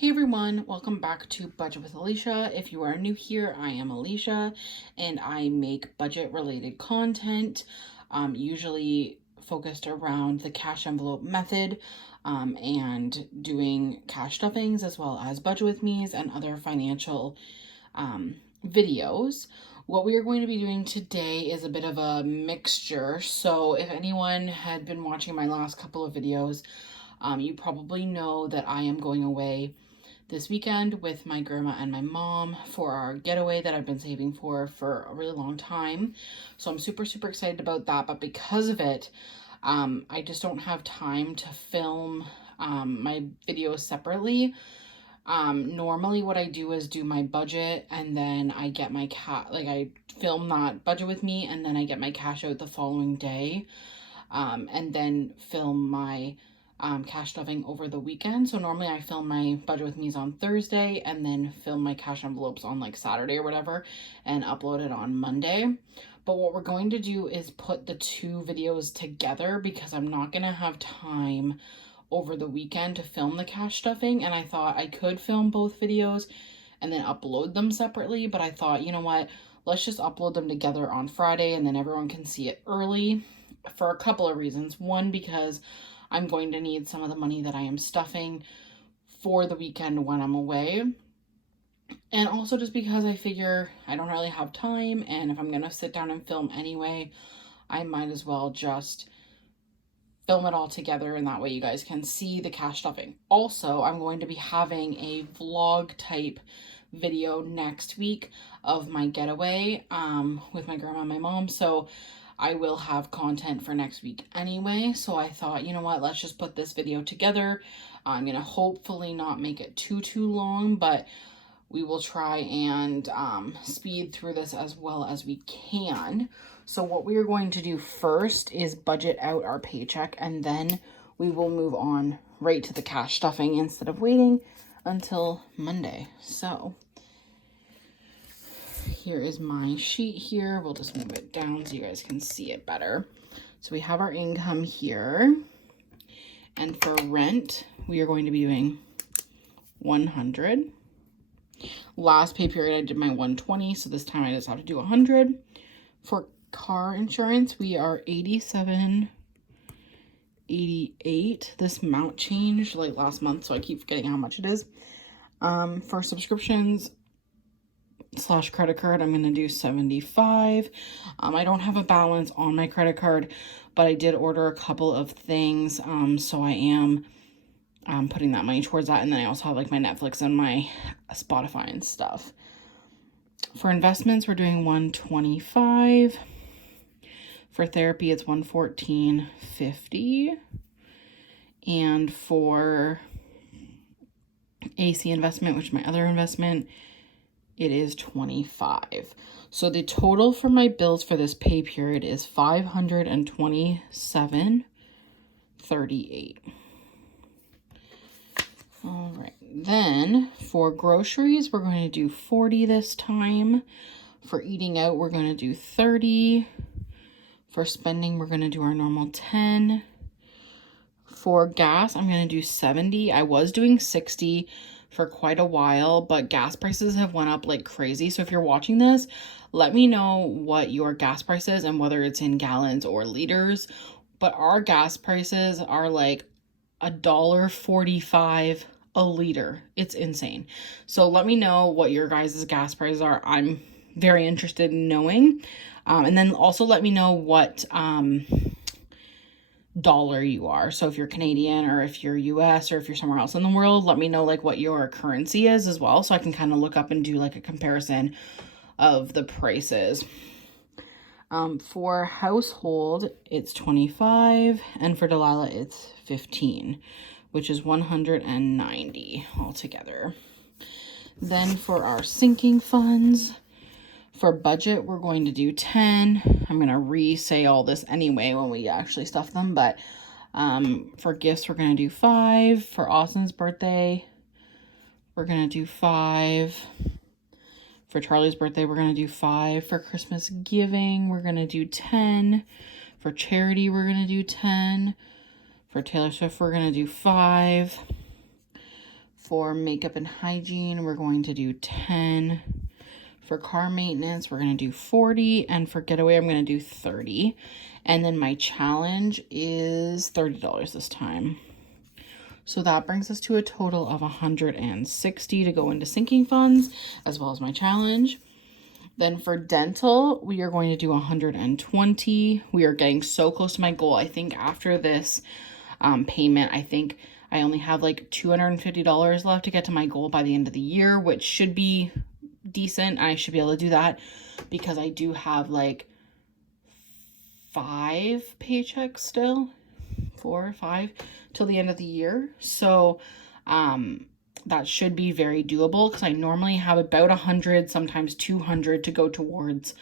Hey everyone, welcome back to Budget with Alicia. If you are new here, I am Alicia and I make budget related content, usually focused around the cash envelope method and doing cash stuffings as well as budget with me's and other financial videos. What we are going to be doing today is a bit of a mixture. So if anyone had been watching my last couple of videos, you probably know that I am going away this weekend with my grandma and my mom for our getaway that I've been saving for a really long time. So I'm super excited about that. But because of it, I just don't have time to film my videos separately. Normally what I do is do my budget and then I get my I film that budget with me and then I get my cash out the following day. And then film my cash stuffing over the weekend. So normally I film my budget with me's on Thursday and then film my cash envelopes on like Saturday or whatever and upload it on Monday. But what we're going to do is put the two videos together because I'm not going to have time over the weekend to film the cash stuffing. And I thought I could film both videos and then upload them separately. But I thought, you know what, let's just upload them together on Friday and then everyone can see it early for a couple of reasons. One, because I'm going to need some of the money that I am stuffing for the weekend when I'm away. And also just because I figure I don't really have time, and if I'm going to sit down and film anyway, I might as well just film it all together and that way you guys can see the cash stuffing. Also, I'm going to be having a vlog type video next week of my getaway with my grandma and my mom. So I will have content for next week anyway. So I thought, you know what, let's just put this video together. I'm going to hopefully not make it too long, but we will try and speed through this as well as we can. So what we are going to do first is budget out our paycheck, and then we will move on right to the cash stuffing instead of waiting until Monday. So here is my sheet here. We'll just move it down so you guys can see it better. So we have our income here. And for rent, we are going to be doing 100. Last pay period, I did my 120. So this time I just have to do 100. For car insurance, we are 87.88. This amount changed like last month, so I keep forgetting how much it is. For subscriptions / credit card, I'm going to do 75. I don't have a balance on my credit card, but I did order a couple of things. So I am putting that money towards that. And then I also have like my Netflix and my Spotify and stuff. For investments, we're doing 125. For therapy, it's 114.50. And for AC investment, which is my other investment, it is 25. So the total for my bills for this pay period is 527.38. All right, then for groceries, we're going to do 40 this time. For eating out, we're going to do 30. For spending, we're going to do our normal 10. For gas, I'm going to do 70. I was doing 60 for quite a while, but gas prices have went up like crazy. So if you're watching this, let me know what your gas price is and whether it's in gallons or liters. But our gas prices are like $1.45 a liter. It's insane. So let me know what your guys' gas prices are. I'm very interested in knowing. And then also let me know what dollar you are. So if you're Canadian or if you're US or if you're somewhere else in the world, let me know like what your currency is as well, so I can kind of look up and do like a comparison of the prices. For household, it's 25, and for Delilah, it's 15, which is 190 altogether. Then for our sinking funds, for budget, we're going to do 10. I'm going to re-say all this anyway when we actually stuff them, but for gifts, we're going to do 5. For Austin's birthday, we're going to do 5. For Charlie's birthday, we're going to do 5. For Christmas giving, we're going to do 10. For charity, we're going to do 10. For Taylor Swift, we're going to do 5. For makeup and hygiene, we're going to do 10. For car maintenance, we're going to do 40. And for getaway, I'm going to do 30. And then my challenge is $30 this time. So that brings us to a total of 160 to go into sinking funds, as well as my challenge. Then for dental, we are going to do 120. We are getting so close to my goal. I think after this payment, I think I only have like $250 left to get to my goal by the end of the year, which should be decent. I should be able to do that because I do have like 5 paychecks still, 4 or 5 till the end of the year. So that should be very doable because I normally have about 100, sometimes 200 to go towards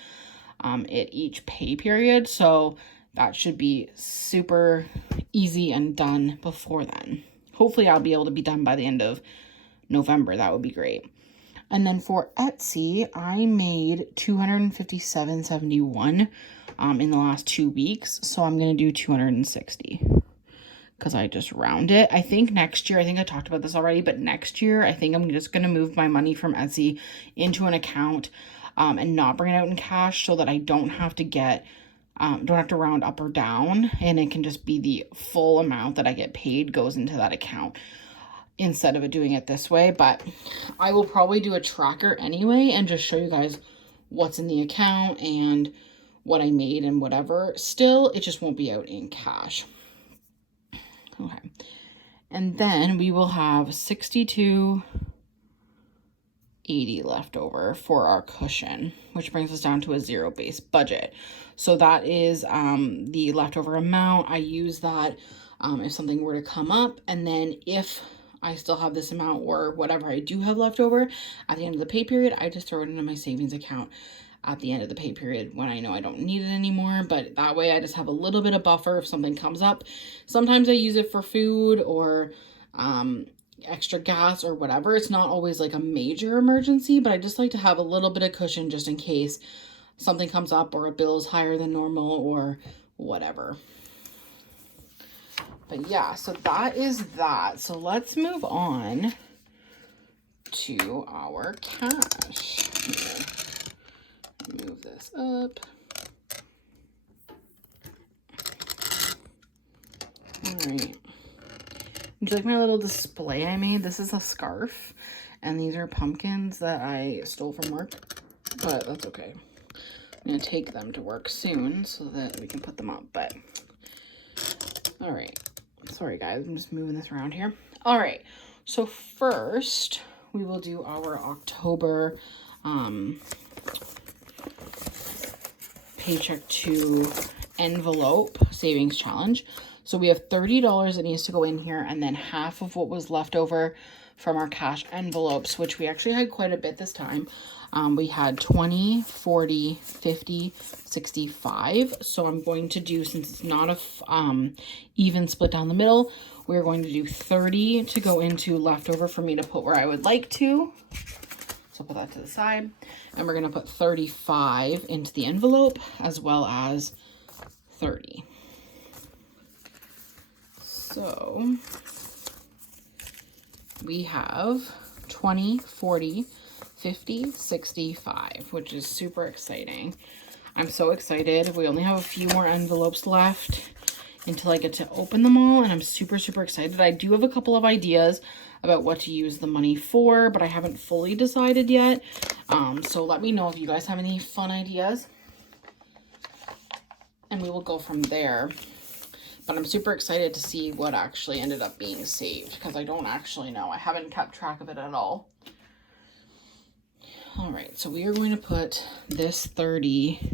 it each pay period. So that should be super easy and done before then. Hopefully I'll be able to be done by the end of November. That would be great. And then for Etsy, I made $257.71 in the last 2 weeks. So I'm going to do 260 because I just round it. I think next year, I think I talked about this already, but next year, I think I'm just going to move my money from Etsy into an account and not bring it out in cash so that I don't have to don't have to round up or down, and it can just be the full amount that I get paid goes into that account instead of doing it this way. But I will probably do a tracker anyway and just show you guys what's in the account and what I made and whatever. Still, it just won't be out in cash. Okay. And then we will have $62.80 left over for our cushion, which brings us down to a zero-based budget. So that is the leftover amount. I use that if something were to come up, and then if I still have this amount or whatever I do have left over at the end of the pay period, I just throw it into my savings account at the end of the pay period when I know I don't need it anymore. But that way I just have a little bit of buffer if something comes up. Sometimes I use it for food or extra gas or whatever. It's not always like a major emergency, but I just like to have a little bit of cushion just in case something comes up or a bill is higher than normal or whatever. But yeah, so that is that. So let's move on to our cash. Move this up. All right. Would you like my little display I made? This is a scarf, and these are pumpkins that I stole from work, but that's okay. I'm gonna take them to work soon so that we can put them up, but all right. Sorry guys, I'm just moving this around here. All right, so first we will do our October paycheck to envelope savings challenge. So we have $30 that needs to go in here, and then half of what was left over from our cash envelopes, which we actually had quite a bit this time. We had 20, 40, 50, 65. So I'm going to do, since it's not a even split down the middle, we're going to do 30 to go into leftover for me to put where I would like to. So I'll put that to the side. And we're going to put 35 into the envelope as well as 30. So we have 20, 40, 50, 65, which is super exciting. I'm so excited. We only have a few more envelopes left until I get to open them all, and I'm super, super excited. I do have a couple of ideas about what to use the money for, but I haven't fully decided yet. So let me know if you guys have any fun ideas, and we will go from there. But I'm super excited to see what actually ended up being saved, because I don't actually know. I haven't kept track of it at all. All right, so we are going to put this 30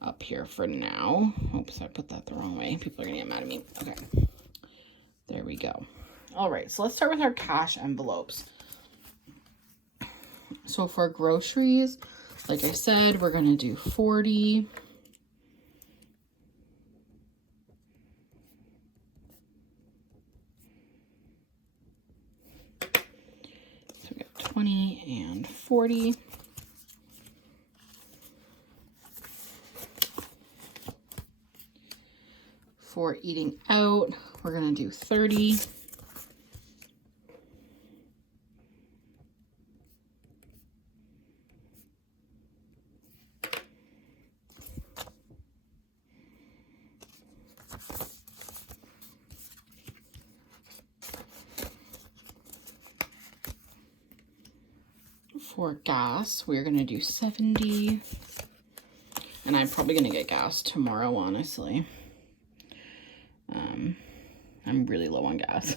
up here for now. Oops, I put that the wrong way. People are gonna get mad at me. Okay, there we go. All right, so let's start with our cash envelopes. So for groceries, like I said, we're gonna do 40. So we got 20 and 40. For eating out, we're gonna do 30. For gas, we're going to do 70. And I'm probably going to get gas tomorrow, honestly. I'm really low on gas.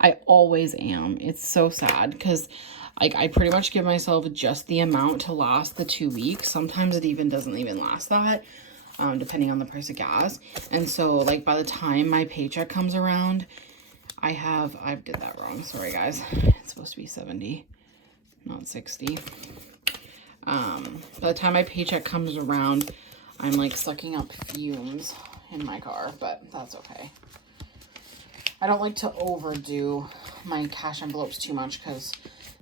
I always am. It's so sad because like I pretty much give myself just the amount to last the 2 weeks. Sometimes it even doesn't even last that, depending on the price of gas. And so like by the time my paycheck comes around, I did that wrong. Sorry guys. It's supposed to be 70, not 60. By the time my paycheck comes around, I'm like sucking up fumes in my car, but that's okay. I don't like to overdo my cash envelopes too much because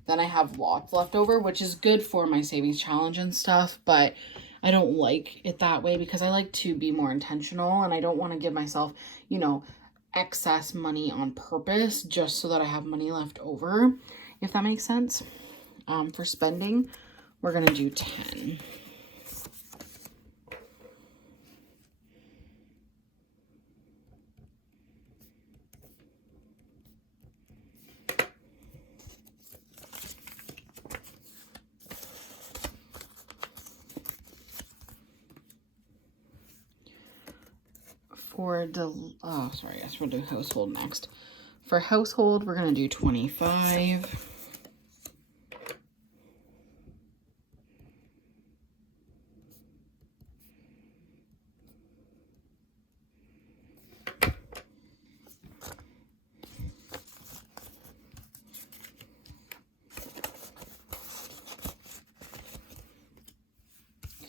then I have lots left over, which is good for my savings challenge and stuff, but I don't like it that way because I like to be more intentional and I don't want to give myself, you know, excess money on purpose just so that I have money left over, if that makes sense. For spending, we're going to do 10. Sorry, I guess we'll do household next. For household, we're going to do 25.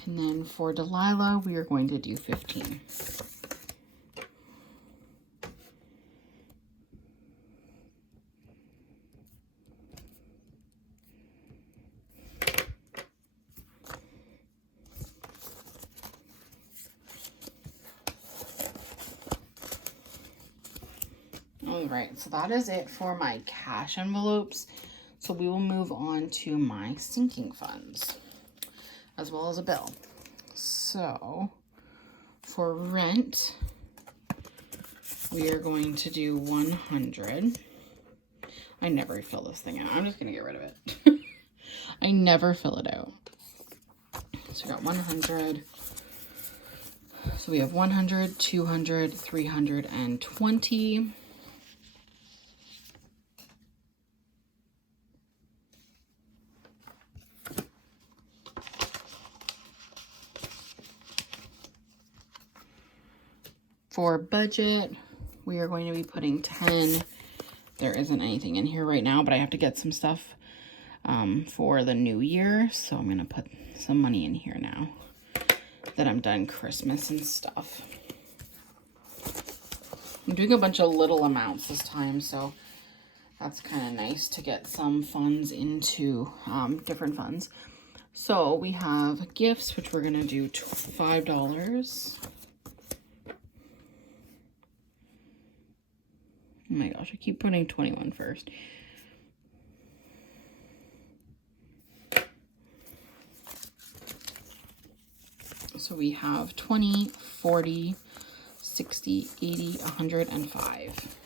And then for Delilah, we are going to do 15. All right, so that is it for my cash envelopes. So we will move on to my sinking funds, as well as a bill. So for rent, we are going to do 100. I never fill this thing out. I'm just going to get rid of it. I never fill it out. So we got 100. So we have 100, 200, 320. For budget, we are going to be putting 10. There isn't anything in here right now, but I have to get some stuff for the new year. So I'm going to put some money in here now that I'm done Christmas and stuff. I'm doing a bunch of little amounts this time, so that's kind of nice to get some funds into different funds. So we have gifts, which we're going to do $5. Oh my gosh, I keep putting 21 first. So we have 20, 40, 60, 80, 105.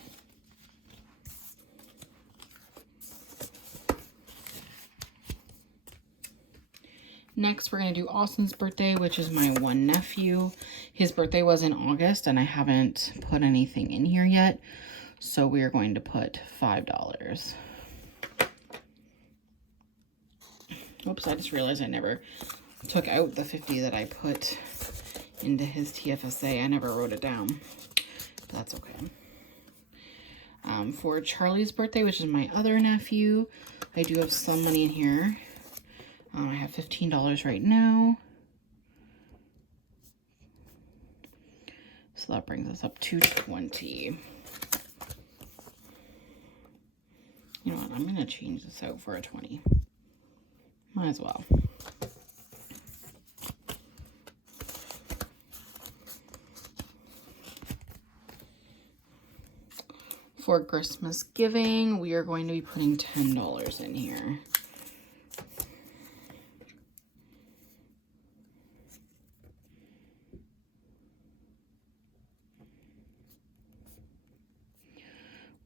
Next, we're going to do Austin's birthday, which is my one nephew. His birthday was in August, and I haven't put anything in here yet. So we are going to put $5. Oops, I just realized I never took out the 50 that I put into his TFSA. I never wrote it down. That's okay. For Charlie's birthday, which is my other nephew, I do have some money in here. I have $15 right now. So that brings us up to 20. You know what? I'm going to change this out for a 20. Might as well. For Christmas giving, we are going to be putting $10 in here.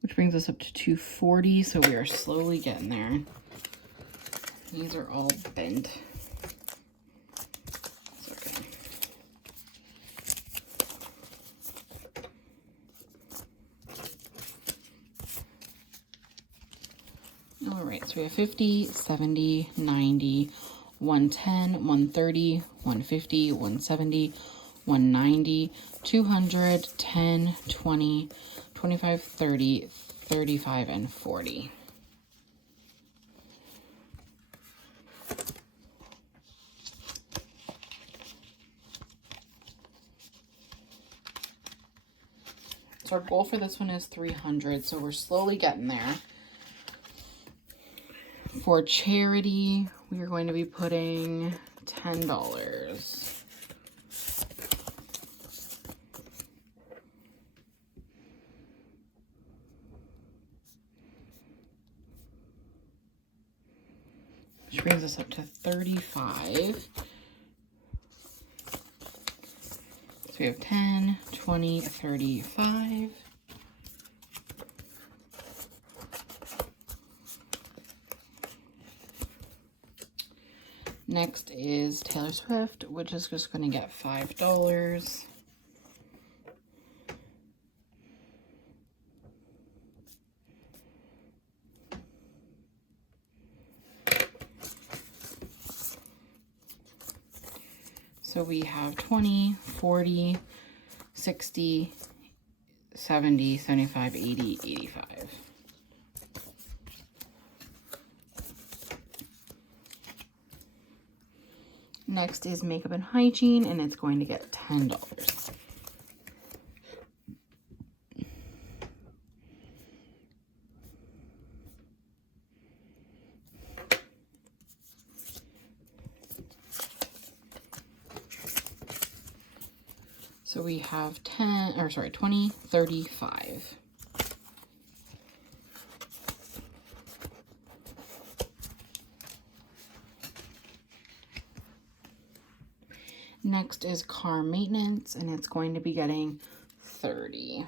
Which brings us up to 240, so we are slowly getting there. These are all bent. It's okay. All right, so we have 50, 70, 90, 110, 130, 150, 170, 190, 200, 10, 20, 25, 30, 35, and 40. So our goal for this one is 300, so we're slowly getting there. For charity, we are going to be putting $10. Which brings us up to 35. So we have 10, 20, 35. Next is Taylor Swift, which is just going to get $5. So we have 20, 40, 60, 70, 75, 80, 85. Next is Makeup and Hygiene, and it's going to get $10. So we have 20, 35. Next is car maintenance, and it's going to be getting 30.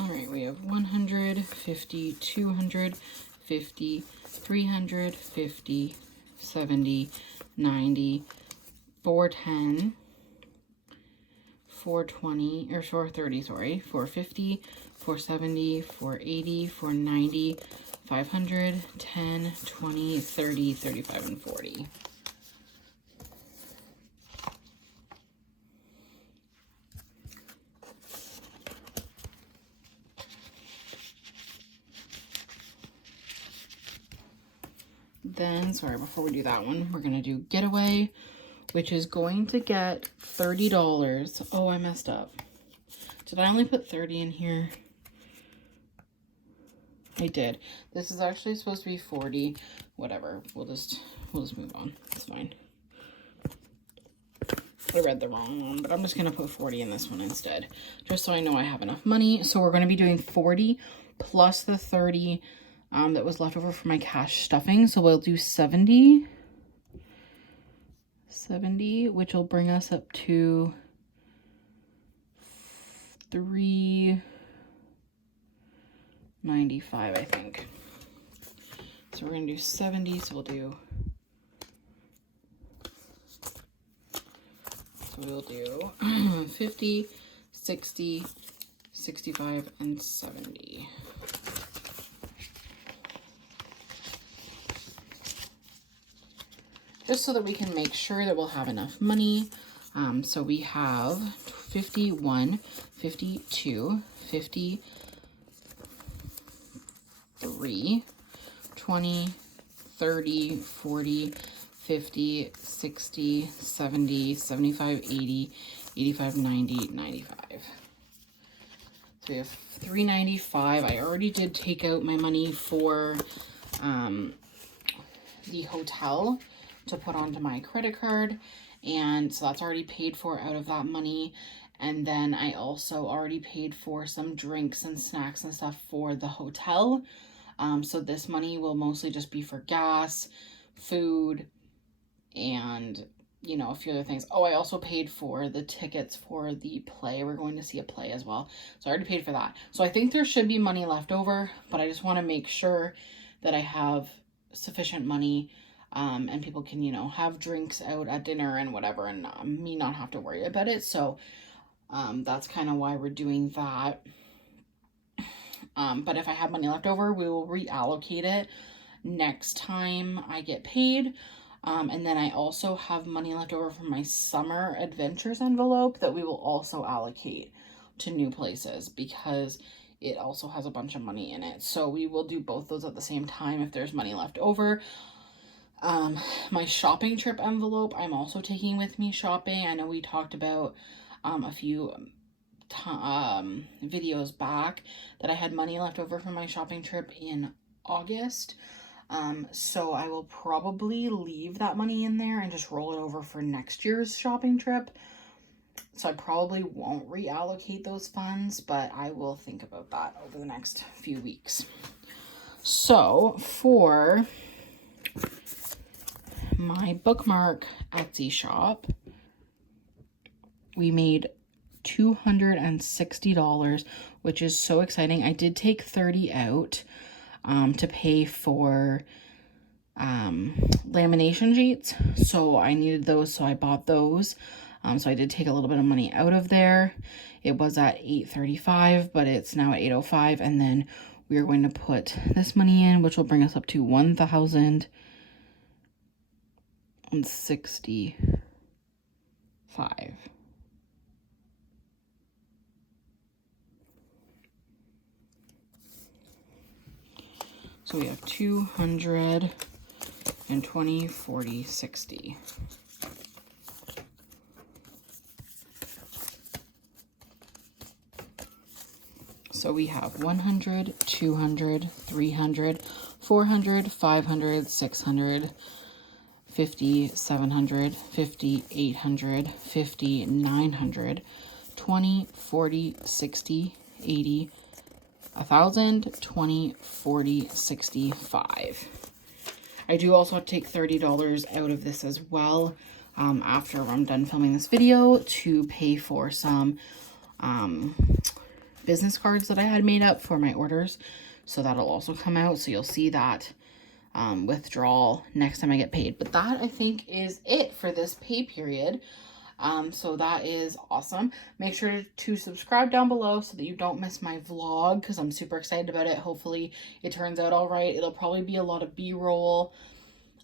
All right, we have 100, 50, 200, 50, 300, 50, 70, 90, 410, 420, or 430, sorry, 450, 470, 480, 490, 500, 10, 20, 30, 35, and 40. Then, sorry, before we do that one, we're going to do Getaway, which is going to get $30. Oh, I messed up. Did I only put 30 in here? I did. This is actually supposed to be 40. Whatever. We'll just move on. It's fine. I read the wrong one, but I'm just going to put 40 in this one instead, just so I know I have enough money. So we're going to be doing 40 plus the 30 that was left over for my cash stuffing. So we'll do 70, which will bring us up to $395, I think. So we're going to do 70, so we'll do 50, 60, 65, and 70. Just so that we can make sure that we'll have enough money. So we have 51, 52, 53, 20, 30, 40, 50, 60, 70, 75, 80, 85, 90, 95. So we have $395. I already did take out my money for the hotel to put onto my credit card. And so that's already paid for out of that money. And then I also already paid for some drinks and snacks and stuff for the hotel. So this money will mostly just be for gas, food, and, you know, a few other things. Oh, I also paid for the tickets for the play. We're going to see a play as well. So I already paid for that. So I think there should be money left over, but I just want to make sure that I have sufficient money, and people can, you know, have drinks out at dinner and whatever, and me not have to worry about it. So that's kind of why we're doing that. But if I have money left over, we will reallocate it next time I get paid. And then I also have money left over from my summer adventures envelope that we will also allocate to new places, because it also has a bunch of money in it. So we will do both those at the same time if there's money left over. My shopping trip envelope, I'm also taking with me shopping. I know we talked about a few videos back that I had money left over from my shopping trip in August. So I will probably leave that money in there and just roll it over for next year's shopping trip. So I probably won't reallocate those funds, but I will think about that over the next few weeks. So for my bookmark Etsy shop, we made $260, which is so exciting. I did take $30 out to pay for lamination sheets, so I needed those, so I bought those. So I did take a little bit of money out of there. It was at $835, but it's now at $805, and then we are going to put this money in, which will bring us up to $1,065. So we have 220, 40, 60. So we have 100, 200, 300, 400, 500, 600, 50, 700, 50, 800, 50, 900, 20, 40, 60, 80, 1,000, 20, 40, 65. I do also have to take $30 out of this as well, after I'm done filming this video, to pay for some business cards that I had made up for my orders. So that'll also come out. So you'll see that withdrawal next time I get paid. But that, I think, is it for this pay period. So that is awesome. Make sure to subscribe down below so that you don't miss my vlog, because I'm super excited about it. Hopefully it turns out all right. It'll probably be a lot of B-roll,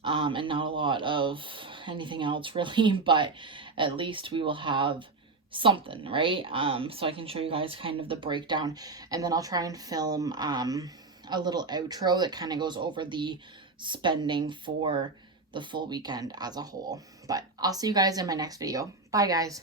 and not a lot of anything else really, but at least we will have something, right? So I can show you guys kind of the breakdown, and then I'll try and film a little outro that kind of goes over the spending for the full weekend as a whole. But I'll see you guys in my next video. Bye, guys.